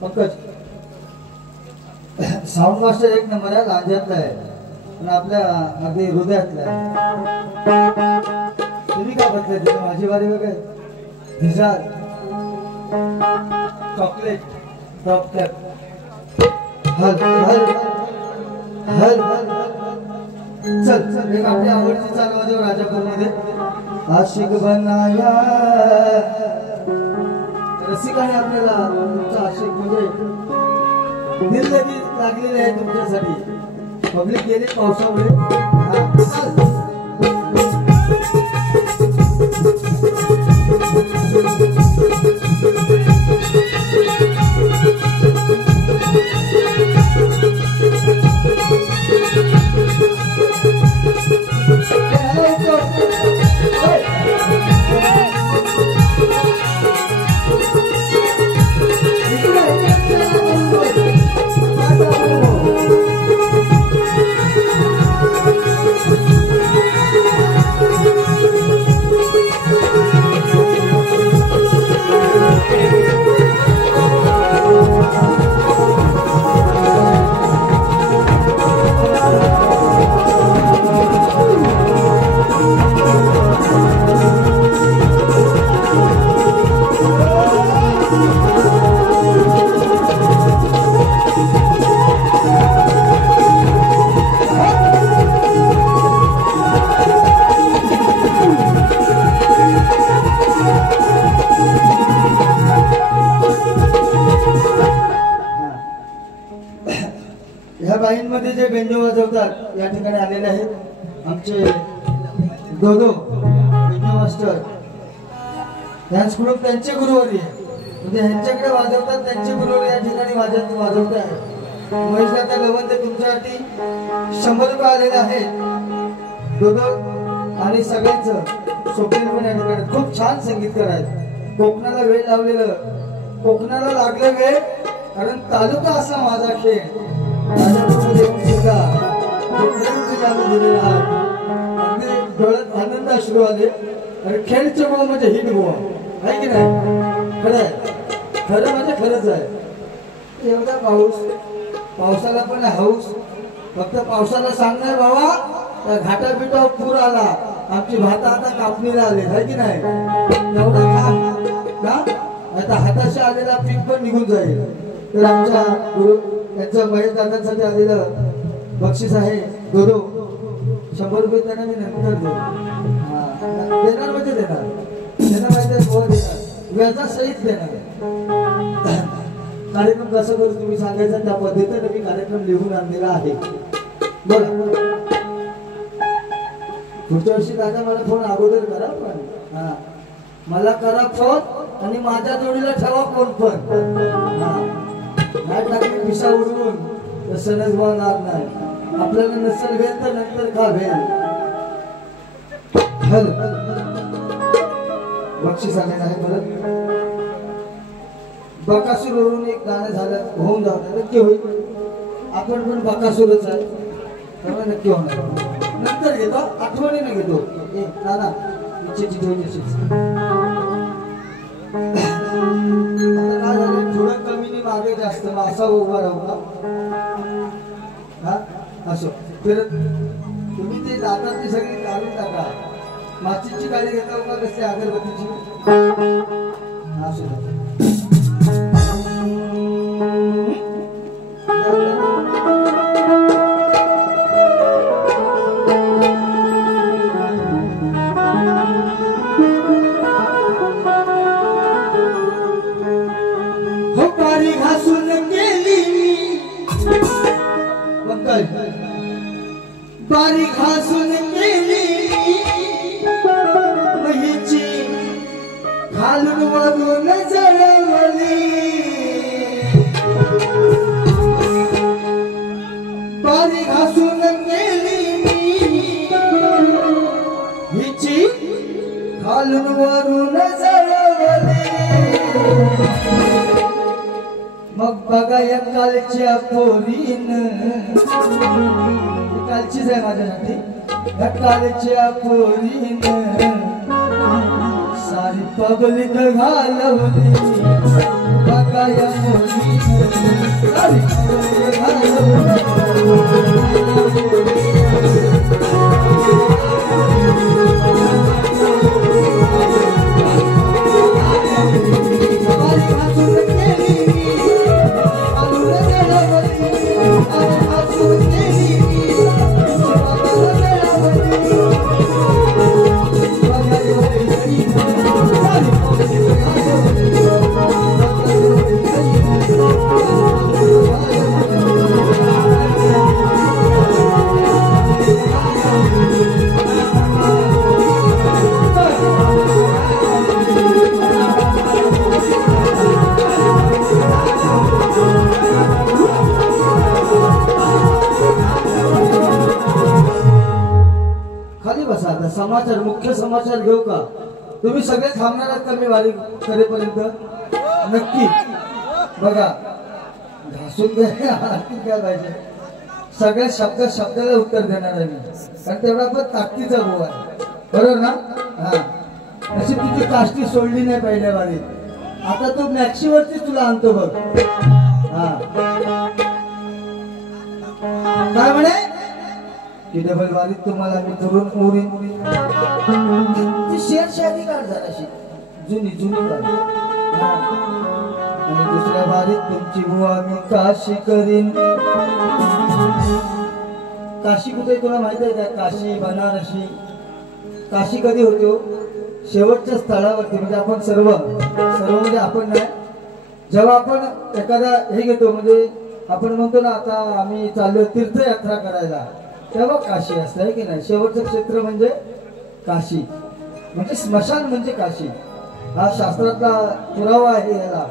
Pankaj sound master एक number आहे, लांजातला आहे पण आपल्या अगदी हृदयातला आहे. तुम्ही काय बघताय तिथे माझी वारी बघ भिजार चॉकलेट ड्रॉप कॅप हल हल हल चल चल एक आपली आवडती चालू आहे राजापूरमध्ये आशिक बनाया रसिकाने आपल्याला तुमचा आशिक म्हणजे दिल लागलेले आहे तुमच्यासाठी. पब्लिक गेली पावसामुळे बाईंमध्ये जे बेंजो वाजवतात या ठिकाणी आलेले आहेत आमचे दोदो बेंजो मास्टर डान्स ग्रुप. त्यांचे गुरुवारी म्हणजे ह्यांच्याकडे वाजवतात त्यांचे गुरुवारी या ठिकाणी वाजवत आहेत. महेश दादा गवंते तुमच्यासाठी 100 रुपये आलेले आहेत. दोदो आणि सगळ्यांचं स्वप्नील पण या ठिकाणी खूप छान संगीतकार आहेत. कोकणाला वेळ लावलेलं, कोकणाला लागलं वेळ, कारण तालुका असा माझा खेळ डोळ्यात आनंद अश्रू आले. आणि खेळचे बुवा म्हणजे हिट बुवा आहे की नाही. खरं आहे, खरं म्हणजे खरंच आहे. एवढा पावसाला पण हौस. फक्त पावसाला सांगणार बाबा त्या घाटा बिटा पूर आला, आमची भाता आता कापणीला आले आहे की नाही. एवढा का आता हाताशी आलेला पीक पण निघून जाईल. तर आमच्या गुरु त्यांचं महेश दादांसाठी आलेलं बक्षीस आहे दोदो 100 रुपये त्यांना मी नंतर देणार म्हणजे देणार माहिती देणार व्याजा सहित देणार. कार्यक्रम कसं करू तुम्ही सांगायचा त्या पद्धतीने मी कार्यक्रम लिहून आणलेला आहे. बरं पुढच्या वर्षी दादा मला फोन अगोदर करा पण मला करा फोन आणि माझ्या जोडीला ठेवा फोन पण. नाही टाकली पिसा उडवून तर सणच बोलणार नाही. आपल्याला नसेल भेल तर नंतर का भेल. बक्षीस आलेलं आहे. परत बकासूर वरून एक गाणं झालं होऊन जातं नक्की होईल. आपण पण बकासूरच आहे तेव्हा नक्की होणार. नंतर घेतो आठवणीने घेतो. दादा थोडं कमी मागे जास्त असा उभा राहू का असो. फिरत तुम्ही ते दाताची सगळी काढून टाका. माचीची गाडी घेता का कसली अगरबत्तीची असो. घासून गेली बारी घासून गेली महीची खालून वरून जळवली बारी घासून गेली हिची खालून वरून जळवली मग बघा या कालच्या पोरीन कालचीच आहे माझ्यासाठी या कालच्या पोरीन सारी पब्लिक घालवली बघा या पोरीन सारी पब्लिक घालवली समाचार मुख्य समाचार घेऊ का तुम्ही सगळे थांबणार आहात का मी वारी करेपर्यंत नक्की बघा घासून काय पाहिजे सगळे शब्दाला उत्तर देणार आहे मी कारण तेवढा पण ताकदीचा भाऊ आहे बरोबर ना हा अशी तुझी काष्टी सोडली नाही पहिल्या वारीत आता तू मॅक्सीवरतीच तुला आणतो बघ हा काय म्हणे की डबल वारीत तुम्हाला मी तरुण मोरी ती शेरशाही काढ जराशी जुनी काढ आणि दुसऱ्या वारीत तुमची बुवा मी काशी करीन काशी कुठे तुला माहित आहे का काशी बनारसी काशी कधी होते शेवटच्या स्थळावरती म्हणजे आपण सर्व म्हणजे आपण नाही जेव्हा आपण एखादा हे घेतो म्हणजे आपण म्हणतो ना आता आम्ही चाललो तीर्थयात्रा करायला तेव्हा काशी असतं की नाही शेवटचं क्षेत्र म्हणजे काशी म्हणजे स्मशान म्हणजे काशी हा शास्त्रातला पुरावा आहे याला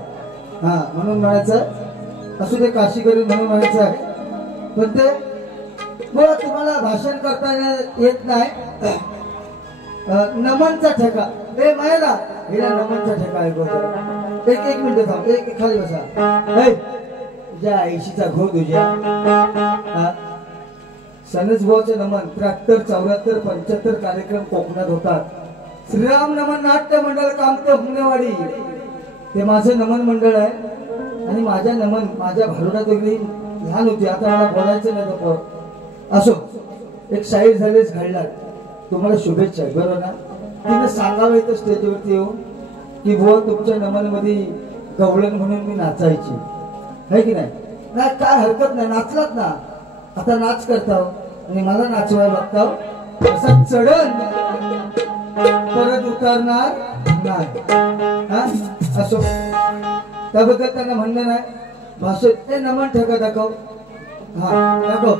हा म्हणून म्हणायचं असू दे काशी करीन म्हणून म्हणायचं आहे पण ते बघा तुम्हाला भाषण करता येत नाही नमनचा ठेका ए मायला हिला नमनचा ठेका ऐकवतो एक मिनिट थांब एक खाली बसा तुझ्या आईशीचा घो तुझ्या सनजभाऊचे नमन 73, 74, 75 कार्यक्रम कोकणात होतात श्रीराम नमन नाट्य मंडळ कामते हुंगणेवाडी ते माझं नमन मंडळ आहे आणि माझ्या नमन माझ्या भारुडात वेगळी लहान होती आता मला बोलायचं नाही तर असो एक शाहीर झालेच घडला तुम्हाला शुभेच्छा बरोबर ना तिने सांगावं येतं स्टेजवरती येऊन की बुवा तुमच्या नमन मध्ये गवळण म्हणून मी नाचायची है की नाही काय हरकत नाही नाचलात ना आता नाच करताव आणि मला नाचवाय बघताव असं चढण परत उतरणार नाही असो त्याबद्दल त्यांना म्हणणं नाही भाषेत ते नमन ठेका दाखव हा दाखव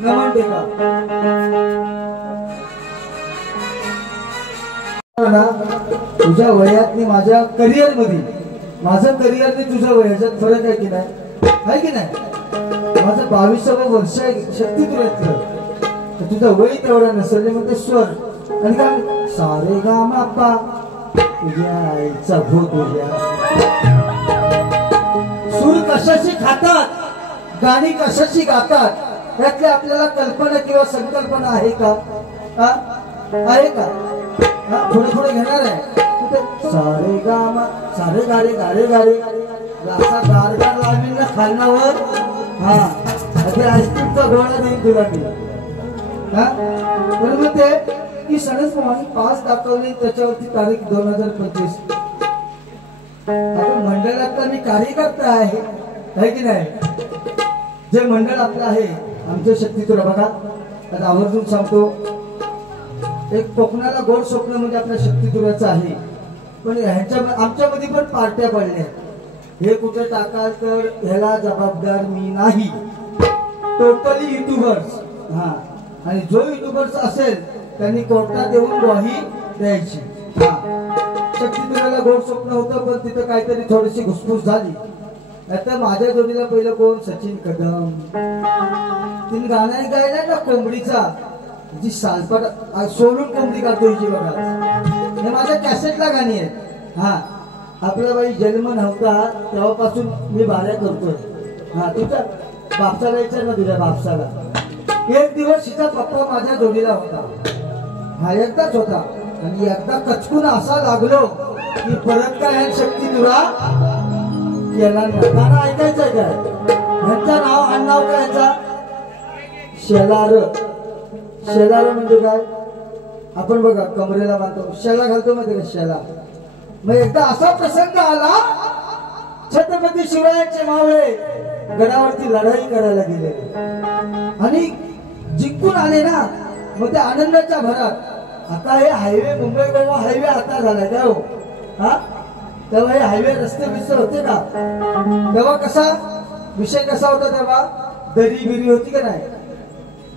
नमन ठेका तुझ्या वयातनी माझ्या करिअर मध्ये माझं करिअर तुझ्या वयाच्यात फरक आहे की नाही आहे की नाही माझं 22वं वर्ष आहे शक्ती तुला तुझं वय तेवढा नसेल मग ते स्वर आणि काय सारे गा मापा तुझ्या आईचा भूत तुझ्या सूर कशाची खातात गाणी कशाची गातात त्यातली आपल्याला कल्पना किंवा संकल्पना आहे का आहे का थोडं घेणार आहे सारे गामा सारे गारे गारे गारे असा गार लावीन ना खालनावर हा ते आईस्क्रीमचा डोळा देईन तुला मी हा बरोबर ते की सणच प्रमाणे 5 दाखवली त्याच्यावरती तारीख 2025 आपण मंडळात मी कार्यकर्ता आहे की नाही जे मंडळ आपलं आहे आमच्या शक्ती तुला बघा आता आवर्जून सांगतो एक कोकणाला गोड स्वप्न म्हणजे आपल्या शक्तिदुराचं आहे पण आमच्यामध्ये पण पार्ट्या पडल्या हे कुठे टाकाल तर ह्याला जबाबदार मी नाही टोटली युट्यूबर्स हा आणि जो युट्यूबरचा असेल त्यांनी कोर्टात येऊन ग्वाही द्यायची. शक्तिधराला गोड स्वप्न होतं पण तिथं काहीतरी थोडीशी घुसफुस झाली. आता माझ्या जोडीला पहिलं कोण सचिन कदम. तिने गाणं गायला ना कोंबडीचा जी सालपट सोलून कोंबडी काढतो हिची बघा. हे माझ्या कॅसेटला गाणी आहेत. हा आपला बाई जन्म नव्हता तेव्हापासून मी बाऱ्या करतोय. हा तुझ्या बापसाला विचार ना तुझ्या बापसाला. एक दिवस हिचा पप्पा माझ्या जोडीला होता. हा एकदाच होता आणि एकदा कचकून असा लागलो की परत काय शक्ती तुला केला नाही. गाणं ऐकायचंय काय. ह्यांचं नाव आडनाव काय ह्याचा शेलार. शेलार म्हणजे काय आपण बघा कमरेला बांधतो शेला घालतो माहिती का शेला. मग एकदा असा प्रसंग आला छत्रपती शिवरायांचे मावळे गडावरती लढाई करायला गेले आणि जिंकून आले ना. मग त्या आनंदाच्या भरात आता हे हायवे मुंबई गोवा हायवे आता झालाय त्या हो. हा तेव्हा हे हायवे रस्ते बिस्ते होते का तेव्हा कसा विषय कसा होता तेव्हा दरी बिरी होती का नाही.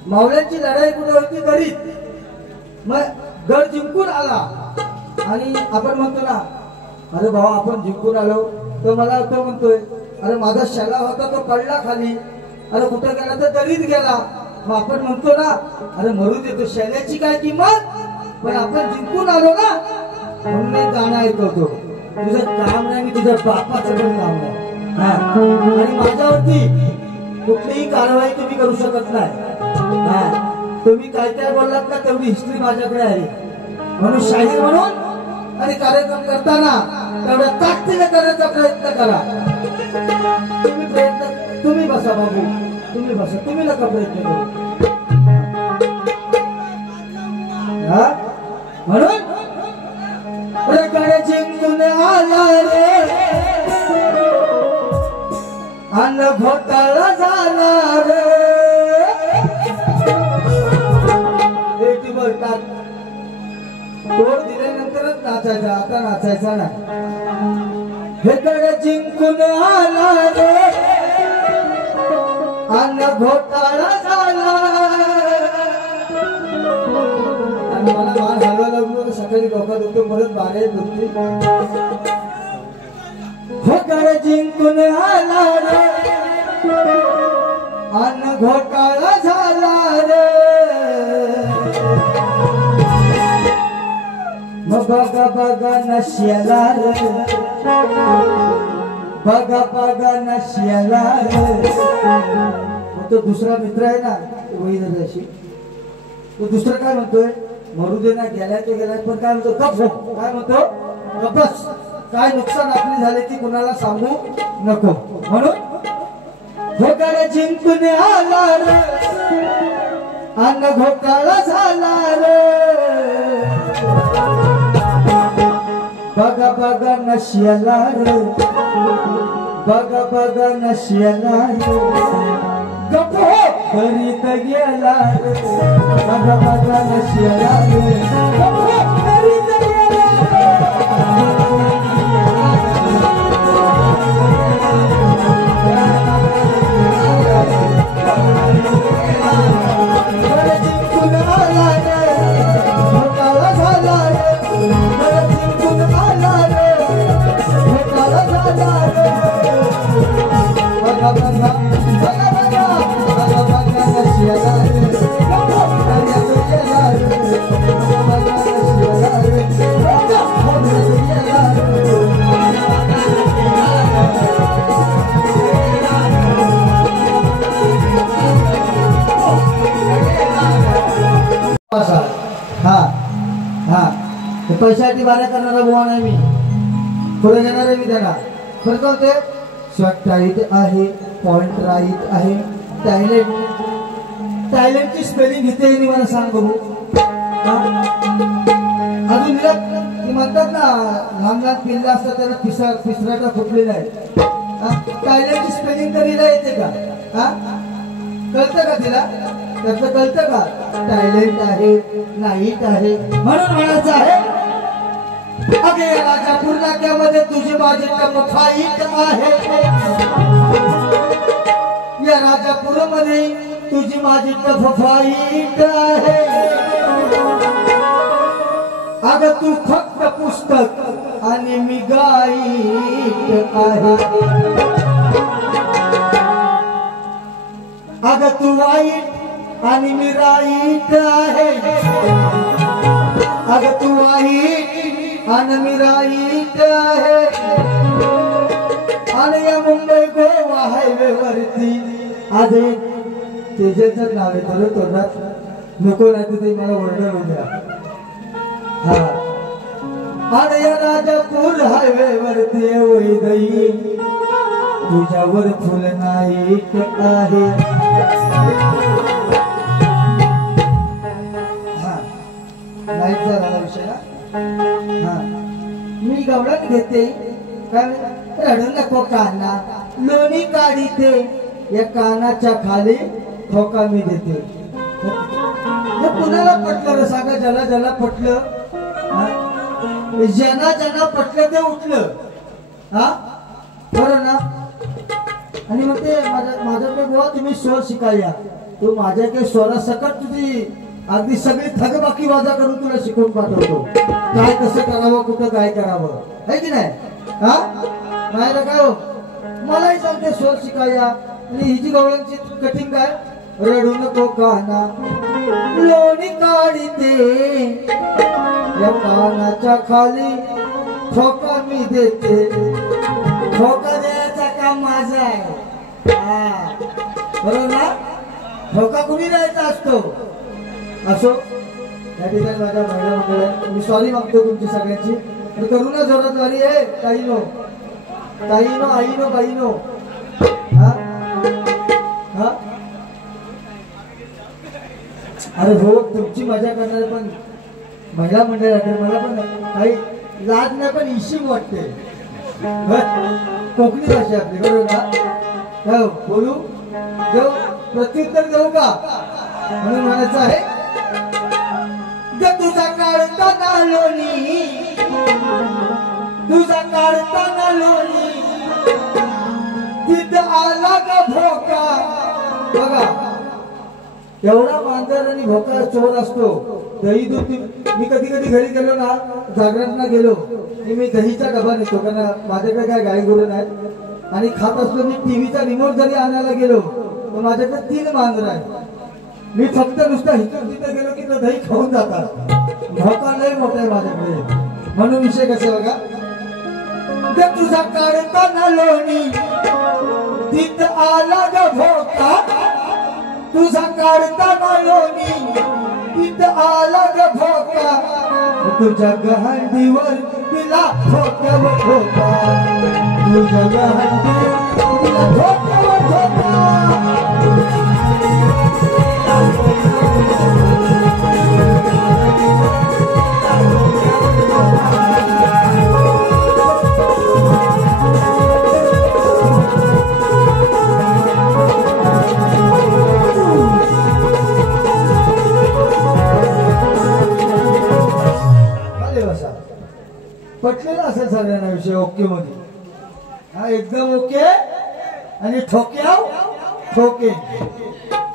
मावळ्यांची लढाई कुठे होती दरीत. मग गड जिंकून आला आणि आपण म्हणतो ना अरे भावा आपण जिंकून आलो. तो मला तो म्हणतोय अरे माझा शेला होता तो पडला खाली. अरे कुठे गेला तर दरीत गेला. मग आपण म्हणतो ना अरे मरू देतो शेल्याची काय किंमत पण आपण जिंकून आलो ना. म्हणून एक गाणं ऐकवतो तुझं काम नाही तुझ्या बापाचं पण काम नाही. आणि माझ्यावरती कुठलीही कारवाई तुम्ही करू शकत नाही. तुम्ही काय काय बोललात का तेवढी हिस्ट्री माझ्याकडे आहे. म्हणून शाहीर म्हणून आणि कार्यक्रम करताना तेवढ्या ताकदीने करण्याचा प्रयत्न करा. तुम्ही बसा बाबू तुम्ही बसा तुम्ही नका प्रयत्न करू. म्हणून जिंकून आला रे अन्न घोटाळा झाला रे. तोड दिल्यानंतरच नाचायचा आता नाचायचा नाही. हे गड जिंकून आला रे अन्न घोटाळा झाला. आणि मला मान हलवा लागलो सकाळी डोका दुखतो परत बारे दुखते. हे गड जिंकून आला रे अन्न घोटाळा झाला रे. बघा बघा नशियाला रे बघा बघा नशियाला रे. तो दुसरा मित्र आहे ना वैद्यशी तो दुसरा काय म्हणतोय मरू दे ना गेलाय ते गेलाय पण काय म्हणतो गप हो. काय म्हणतो गप्पच काय नुकसान आपली झाले ती कुणाला सांगू नको. म्हणून घोटाळा जिंकून आला रे अन्न घोटाळा झाला रे. बघा बघा नशियाला रे बघा बघा नशियाला रे. गप हो करीत गेला रे बघा बघा नशियाला रे. गप हो करीत गेला जिंकून आला रे घोटाळा झाला रे. जिंकून आला रे घोटाळा झाला रे. बघा बघा बघा बघा बघा बघा नशियाला रे करण्यात गेला रे. बघा बघा नशियाला रे करण्यात गेला रे. हा हा पैशासाठी बाऱ्या करणारा बुवा नाही मी. पुढे घेणार आहे मी त्याला. खरं का होते शॉर्ट टाईट आहे पॉइंट राईट आहे. टायलेटची स्पेलिंग घेते मला सांग बघू. अजून म्हणतात ना लहान लहान पिल्ला असतात त्याला पिसराटा फुटलेला आहे. टायलेटची स्पेलिंग तरीला येते का. कळतं का तिला त्याचं कळतं का. टायलेट आहे नाईट आहे म्हणून म्हणायचं आहे अगे राजापूर नाक्यामध्ये तुझी माझी फाईट आहे. या राजापूरमध्ये तुझी माझी फाईट आहे अगं तू फक्त पुस्तक आणि मी गाईट आहे अगं तू वाईट आणि मी राईट आहे अगं तू वाईट आणि मी राईट आहे आणि या मुंबई गोवा हायवे वरती आधी तेजेचं नाव आहे तर तोंडात नको नाही तिथे मला ओरडर उद्या हा आणि या राजापूर हायवे वरती वैदई तुझ्यावर फुल नाईक आहे हा नाईक झाला विषय हा मी गवळण घेते काय रडू नको काना लोणी काढीते या कानाच्या खाली ठोका मी देते कुणाला पटलं रे सांगा ज्याला ज्याला पटलं ज्यांना ज्यांना पटलं ते उठलं हा बरं ना आणि मग ते माझ्याकडे गोवा तुम्ही स्वर शिकाया तू माझ्याकडे स्वरासकट तुझी अगदी सगळी थकबाकी वाजा करून तुला शिकवून पाठवतो काय कसं करावं कुठं काय करावं है की नाही हा नाही काय हो मलाही सांगते स्वर शिकाया आणि हिची गवळ्यांची कठीण काय रडू नको काना लोणी काढीते या कानाच्या खाली ठोका मी देते ठोका द्यायचा काम माझा आहे हा बरोबर ना ठोका कुणी द्यायचा असतो असो या ठिकाणी माझ्या महिला मंडळात मी सॉरी मागतो तुमची सगळ्यांची पण करू ना जोरात वारी आहे ताईनो ताईनो आईनो बाईनो हा हा अरे हो तुमची मजा करणारे पण महिला मंडळ मला पण काही लाज नाही पण इशिंग वाटते कोकणी भाषा आपली बरोबर ना बोलू देऊ प्रत्युत्तर देऊ का म्हणून म्हणायचं आहे तुझा काढताना लोणी तुझा काढताना लोणी तिथं आला का भोका बघा एवढा मांजर आणि भोका चोर असतो दही दूध मी कधी कधी घरी गेलो ना जागरणाला गेलो की मी दहीचा डबा नेतो कारण माझ्याकडे काय गाई गुरु नाहीत आणि खात असतो मी टीव्हीचा रिमोट जरी आणायला गेलो तर माझ्याकडे 3 मांजर आहेत मी फक्त नुसतं इथं तिथं गेलो की दही खाऊन जातात भोका लय मोठा आहे माझ्याकडे म्हणून विषय कसा बघा तुझा काढताना लोणी तिथं आला ग भोका तुझा काढताना लोणी तिथं आला ग भोका तुझ्या गहंडीवर तिला ठोक्यावर ठोका तुझ्या गहंडीवर तिला ठोक्यावर ठोका पटलेला असेल सगळ्यांना विषय ओके मध्ये हा एकदम ओके आणि ठोक्या ठोके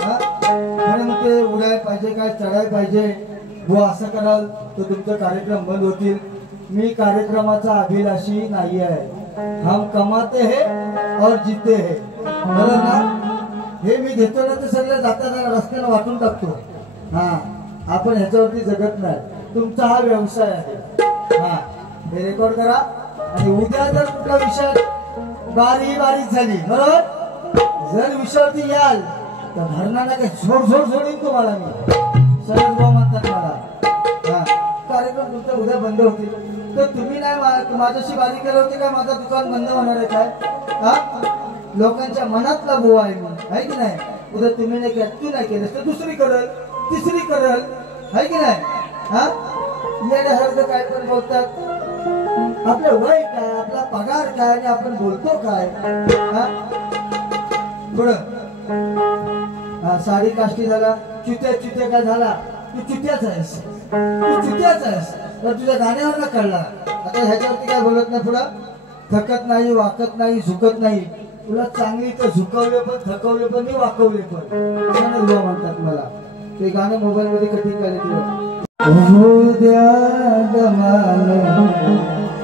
आणि मग ते उडायला पाहिजे काय चढायला पाहिजे वो असं कराल तर तुमचा कार्यक्रम बंद होतील मी कार्यक्रमाचा अभिलाषी नाही आहे हम कमाते हैं और जीते हैं बरोबर ना हे मी घेतो ना तर सगळं जाताना रस्त्याला वाटून टाकतो हा आपण ह्याच्यावरती जगत नाही तुमचा हा व्यवसाय आहे हा हे रेकॉर्ड करा आणि उद्या जर कुठला विषय बारीक झाली बरोबर जर विषयावरती याल तर भरणारा काय सोडीन तुम्हाला मी सरळ भाऊ म्हणतात मला हा कार्यक्रम तुमचा उद्या बंद होतील तर तुम्ही नाही माझ्याशी बारी केलं होते का माझं दुकान बंद होणार आहे काय हा लोकांच्या मनातला बोवा आहे मी आहे की नाही उद्या तुम्ही नाही केलं तू नाही केलं तर दुसरी करल तिसरी करल आहे की नाही हा येण्यासारखं काय पण बोलतात आपलं वय काय आपला पगार काय आणि आपण बोलतो काय पुढं साडी काष्टी झाला चुत्या काय झाला तू चुत्याच आहेस तर तुझ्या गाण्यावर ना कळला आता ह्याच्यावरती काय बोलत नाही पुढं थकत नाही वाकत नाही झुकत नाही तुला चांगली तर झुकवले पण थकवले पण मी वाकवले पण छान बुवा म्हणतात मला ते गाणं मोबाईल मध्ये कधी काढले उद्या दमान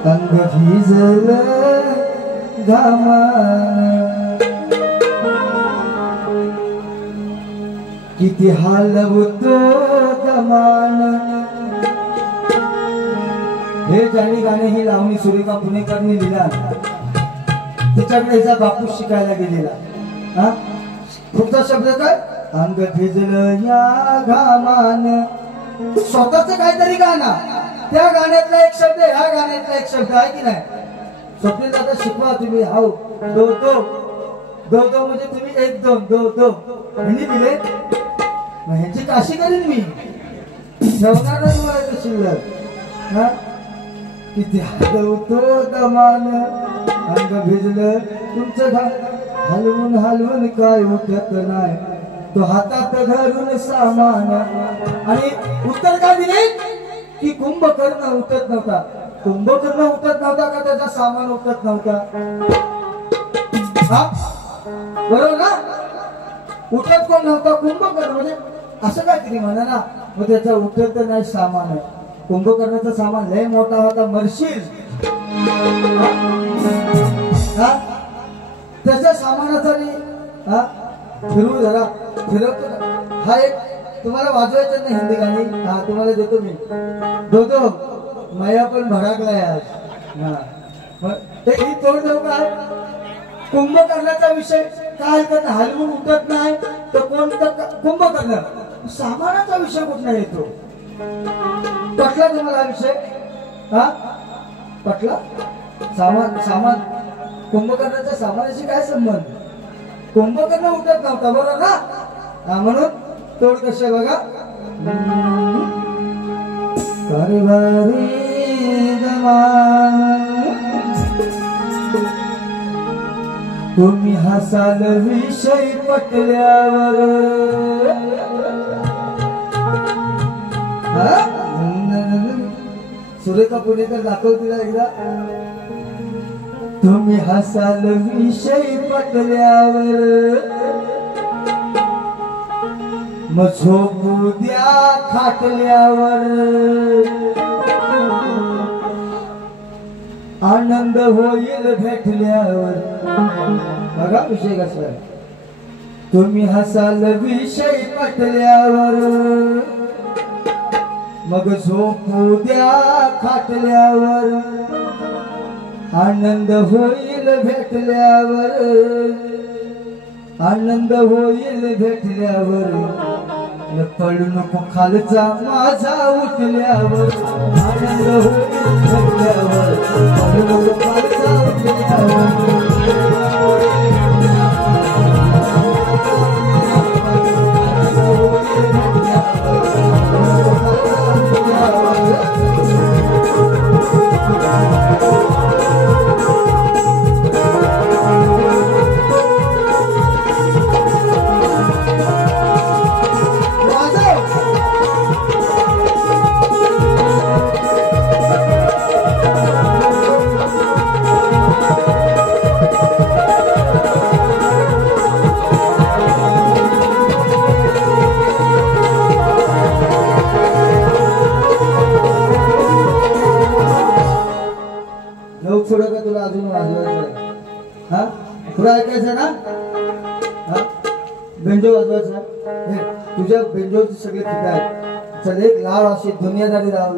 अंग भिजल घामान किती हलवतो दमान हे ज्यांनी गाणे ही लावणी सुरेखा पुणेकरनी लिहिला तिच्याकडे हिचा बापू शिकायला गेलेला हा पुढचा शब्द काय अंग भिजलं या घामान स्वतःच काहीतरी गाणं त्या गाण्यातला एक शब्द ह्या गाण्यातला एक शब्द आहे की नाही स्वप्नील दादा शिकवा तुम्ही हाऊ दो दो दो दो म्हणजे तुम्ही एक दोन दो दो हिंदी दिले ह्याची काशी करीन मी ठेवणार नाही मला शिल्लक हा किती हलवतो दमान अंग भिजलं तुमचं हलवून हलवून काय उठत नाही तो हातात धरून सामान आणि उत्तर काय दिले की कुंभकर्ण उठत नव्हता कुंभकर्ण उठत नव्हता का त्याचा सामान उठत नव्हता बरोबर ना उठत कोण नव्हता कुंभकर्ण म्हणजे असं काहीतरी म्हणा ना मग त्याचा उठत नाही सामान कुंभकर्णाचा सामान लय मोठा होता मरशील त्याच्या सामानाचा फिरवू जरा फिरवतो हा एक तुम्हाला वाजवायचं नाही हिंदी गाणी हा तुम्हाला देतो मी दो माया पण भडकलाय आज हा ही तोड देऊ काय कुंभकर्णाचा विषय काय करत हलवून उठत नाही तर कोणतं कुंभकर्ण सामानाचा विषय कुठला येतो पटला तुम्हाला विषय हा पटला सामान कुंभकर्णाच्या सामानाशी काय संबंध कुंभकर्ण उठत नव्हता बरोबर ना म्हणून तोड कसे बघा कारभारी तुम्ही हसाल विषय पटल्यावर सुरेखा पुणेकर दाखवतीला एकदा तुम्ही हसाल विषय पटल्यावर मग झोपू द्या खाटल्यावर आनंद होईल भेटल्यावर बघा विषय कसा तुम्ही हसाल विषय पटल्यावर मग झोपू द्या खाटल्यावर आनंद होईल भेटल्यावर आनंद होईल भेटल्यावर पडू नको खालचा माझा उठल्यावर आनंद होईल भेटल्यावर पडू नको खालचा उठल्यावर बेंजो वाजवायचा तुझ्या बेंजोचे सगळे ठीक आहेत चल एक लाव अशी दुनियादारी लाव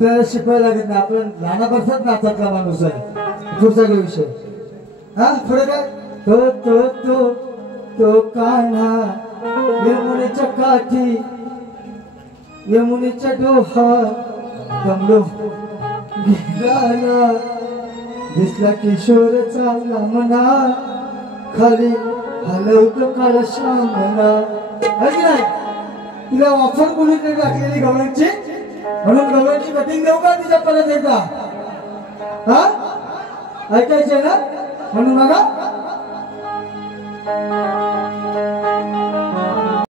आपल्याला शिकवायला लागत नाही, आपण लहानापासूनच नाचातला माणूस आहे. पुढचा काही विषय हा पुढे काय तो तो तो तो कान्हा यमुनेच्या काठी यमुनेच्या डोहा दमलो गेला दिसला किशोरचा लांबणा खाली हलवतो काळा शामणा. नाही तिला ऑफर कोणीकडे टाकलेली गवळणची, म्हणून गवळणची कटिंग देऊ का तिच्या परत एकदा? हा ऐकायचे ना, म्हणून बघा